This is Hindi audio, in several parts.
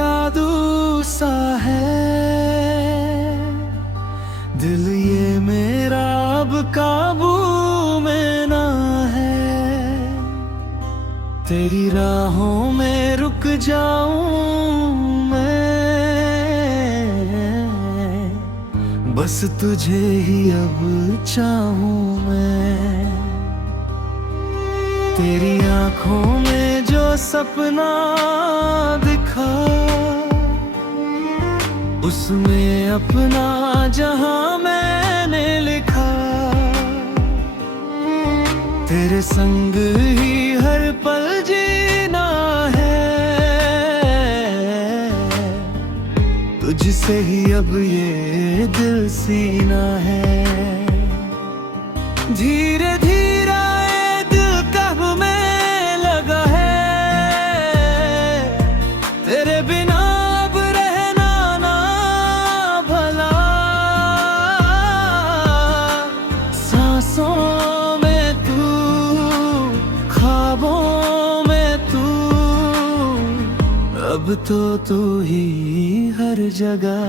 जादू सा है दिल ये मेरा, अब काबू में ना है। तेरी राहों में रुक जाऊं मैं, बस तुझे ही अब चाहूं मैं। तेरी आंखों में जो सपना दिखा, उसमें अपना जहां मैंने लिखा। तेरे संग ही हर पल जीना है, तुझसे ही अब ये दिल सीना है। धीरे धीरे ये दिल कब में लगा है, तेरे बिना अब रहना ना भला। सांसों में तू, ख्वाबों में तू, अब तो तू ही हर जगह।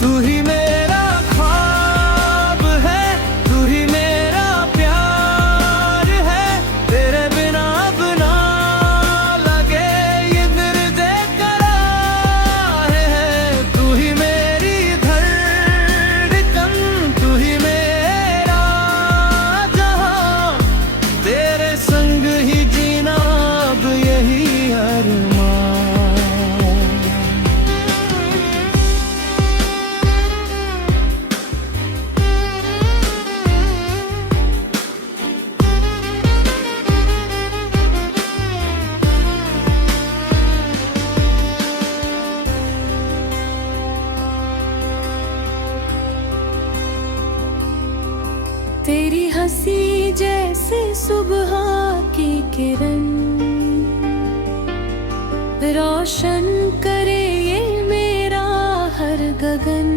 तू ही मेरा ख्वाब है, तू ही मेरा प्यार है। तेरे बिना अब ना लगे ये दिल बेकरार है। तू ही मेरी धड़कन, तू ही मेरा जहां, तेरे संग ही जीना अब यही अरमान। तेरी हंसी जैसे सुबह की किरण, रोशन करे ये मेरा हर गगन।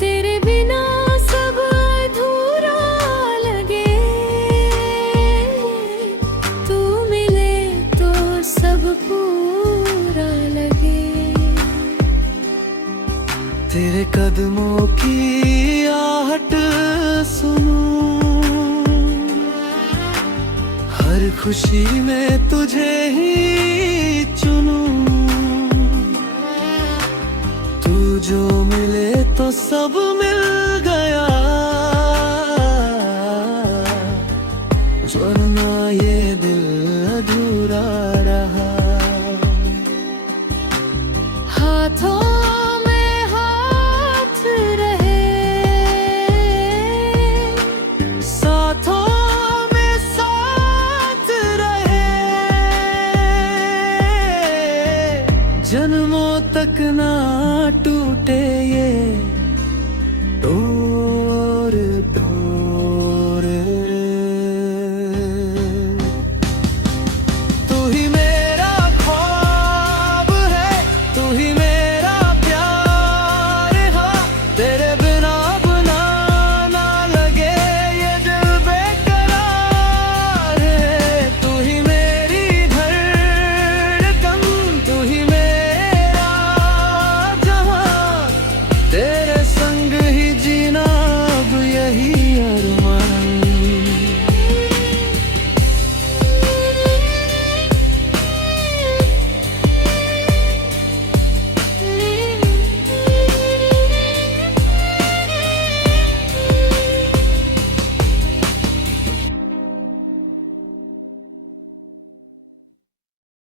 तेरे बिना सब अधूरा लगे, तू मिले तो सब पूरा लगे। तेरे कदमों की आहट सुनूं, हर खुशी में तुझे ही चुनूं। तू जो मिले तो सब मिल गया, वरना ये दिल अधूरा रहा। हाथों जन्मों तक ना टूटे ये